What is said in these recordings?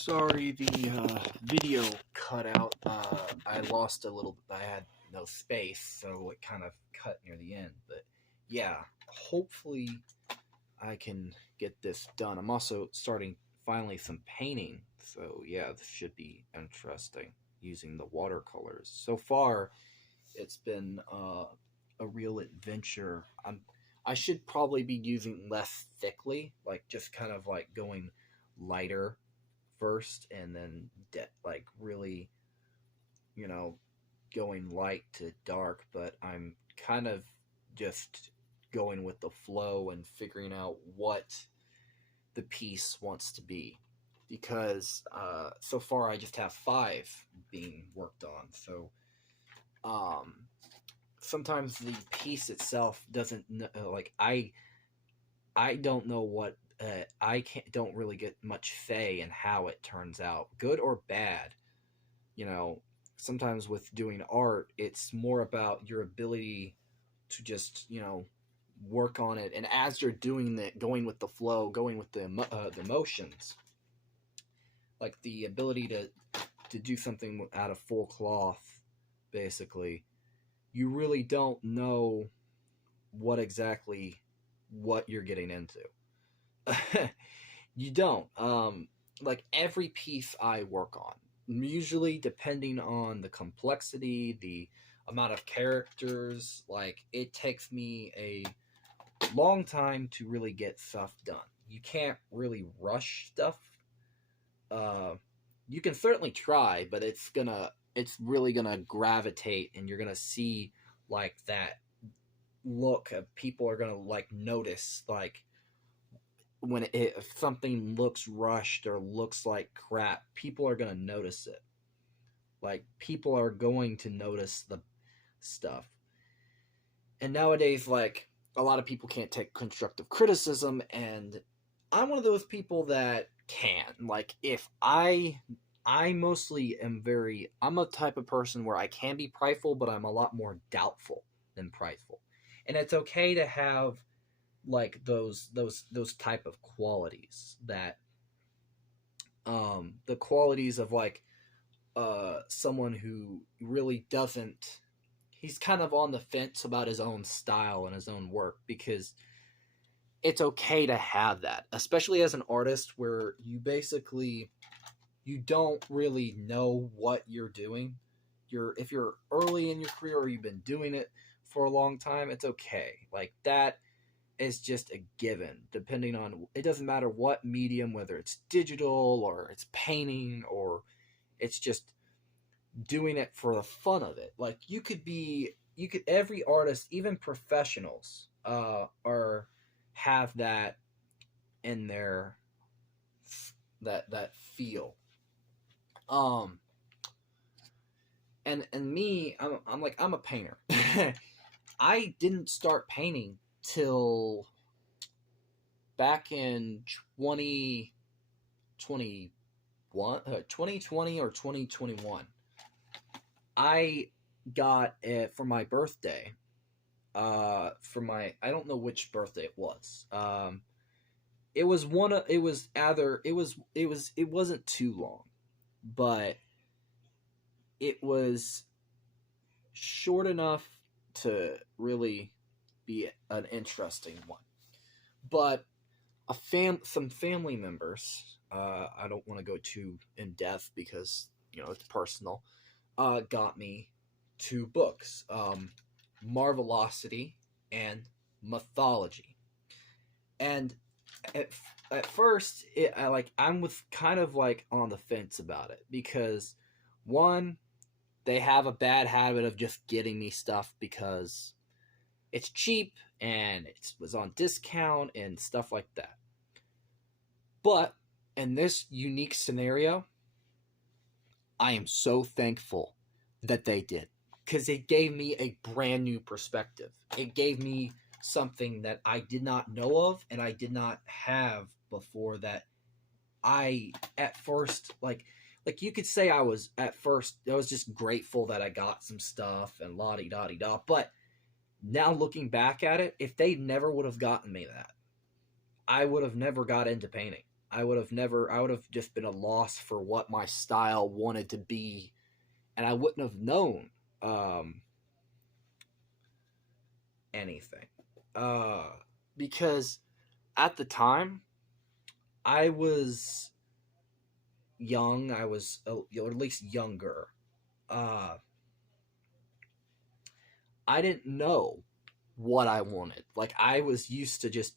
Sorry, the video cut out. I lost a little. I had no space, so it kind of cut near the end. But yeah, hopefully I can get this done. I'm also starting finally some painting, so yeah, this should be interesting using the watercolors. So far, it's been a real adventure. I should probably be using less thickly, like just kind of like going lighter first and then like really, you know, going light to dark, but I'm kind of just going with the flow and figuring out what the piece wants to be because so far I just have five being worked on. So um, sometimes the piece itself doesn't like I don't know what I can't don't really get much say in how it turns out, good or bad. You know, sometimes with doing art, it's more about your ability to just work on it, and as you're doing it, going with the flow, going with the motions, like the ability to do something out of full cloth, basically. You really don't know what you're getting into. You don't. Like every piece I work on, usually depending on the complexity, the amount of characters, like it takes me a long time to really get stuff done. You can't really rush stuff. Uh, you can certainly try, but it's really gonna gravitate, and you're gonna see like that look of people are gonna like notice like if something looks rushed or looks like crap, people are going to notice it. Like people are going to notice the stuff. And nowadays, like a lot of people can't take constructive criticism, and I'm one of those people that can. Like if I mostly am I'm a type of person where I can be prideful, but I'm a lot more doubtful than prideful. And it's okay to have like those type of qualities that the qualities of like someone who really doesn't, he's kind of on the fence about his own style and his own work, because it's okay to have that, especially as an artist where you don't really know what you're doing. If you're early in your career or you've been doing it for a long time, it's okay. Like that is just a given, depending on, it doesn't matter what medium, whether it's digital or it's painting or it's just doing it for the fun of it. Like every artist, even professionals, are have that in their that feel. Um, and me, I'm a painter. I didn't start painting till back in 2020 or 2021. I got it for my birthday. I don't know which birthday it was. It was it wasn't too long, but it was short enough to really be an interesting one. But some family members, I don't want to go too in depth because it's personal, got me two books, Marvelosity and Mythology. And at first, I'm with kind of like on the fence about it, because one, they have a bad habit of just getting me stuff because it's cheap and it was on discount and stuff like that. But in this unique scenario, I am so thankful that they did, because it gave me a brand new perspective. It gave me something that I did not know of and I did not have before, that I at first like you could say I was just grateful that I got some stuff and la di da di da. But now looking back at it, if they never would have gotten me that, I would have never got into painting. I would have just been a loss for what my style wanted to be, and I wouldn't have known um, anything. Uh, because at the time, I was young, or at least younger. Uh, I didn't know what I wanted. Like, I was used to just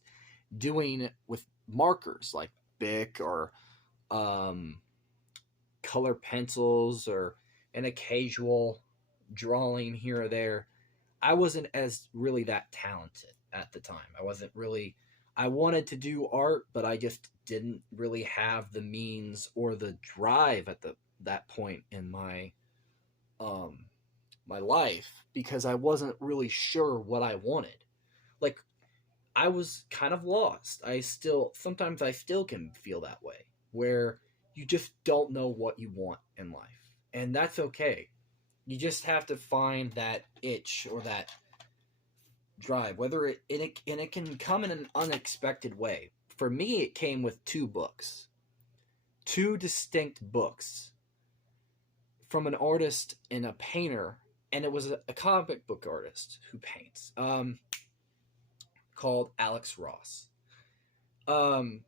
doing with markers like Bic or um, color pencils or an occasional drawing here or there. I wasn't as really that talented at the time. I wasn't really. I wanted to do art, but I just didn't really have the means or the drive at that point in um my life because I wasn't really sure what I wanted. Like, I was kind of lost. I still can feel that way where you just don't know what you want in life. And that's okay. You just have to find that itch or that drive, whether and it can come in an unexpected way. For me, it came with two books, two distinct books from an artist and a painter, and it was a comic book artist who paints, called Alex Ross. Um,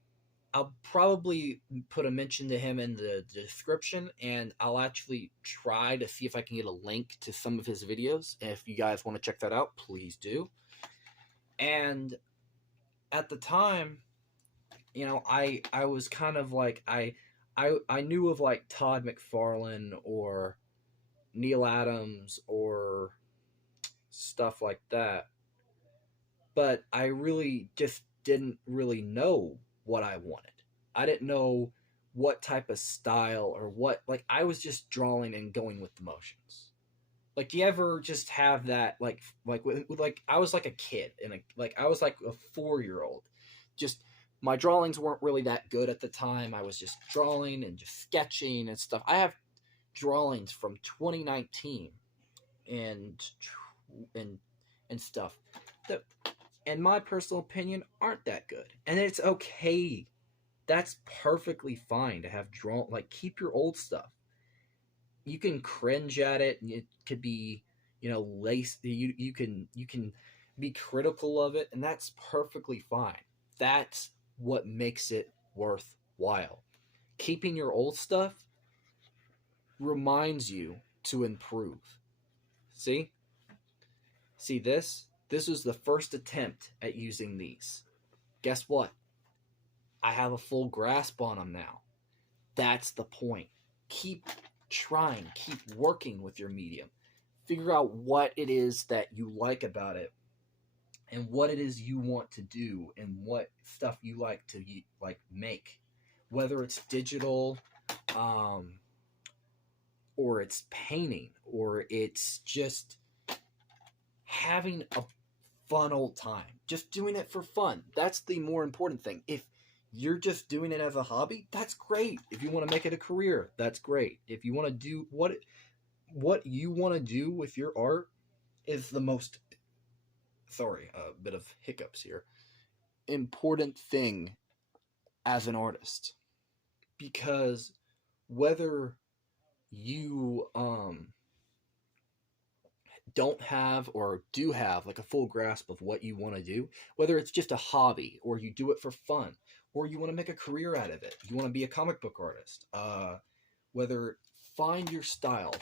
I'll probably put a mention to him in the description, and I'll actually try to see if I can get a link to some of his videos. And if you guys want to check that out, please do. And at the time, I was kind of like I knew of like Todd McFarlane or Neil Adams or stuff like that, but I really just didn't really know what I wanted. I didn't know what type of style or what, like, I was just drawing and going with the motions. Like, do you ever just have that, like I was like a kid, and like I was like a 4 year old. Just my drawings weren't really that good at the time. I was just drawing and just sketching and stuff. I have drawings from 2019 and and and stuff that, in my personal opinion, aren't that good, and it's okay. That's perfectly fine to have drawn. Like, keep your old stuff. You can cringe at it, and it could be, lace. You can be critical of it, and that's perfectly fine. That's what makes it worthwhile. Keeping your old stuff reminds you to improve. See? See this? This was the first attempt at using these. Guess what? I have a full grasp on them now. That's the point. Keep trying, keep working with your medium. Figure out what it is that you like about it and what it is you want to do and what stuff you like to make. Whether it's digital, or it's painting, or it's just having a fun old time. Just doing it for fun. That's the more important thing. If you're just doing it as a hobby, that's great. If you want to make it a career, that's great. If you want to do what you want to do with your art is the most, sorry, a bit of hiccups here, important thing as an artist. Because whether you don't have or do have like a full grasp of what you want to do, whether it's just a hobby or you do it for fun or you want to make a career out of it, you want to be a comic book artist, whether find your style,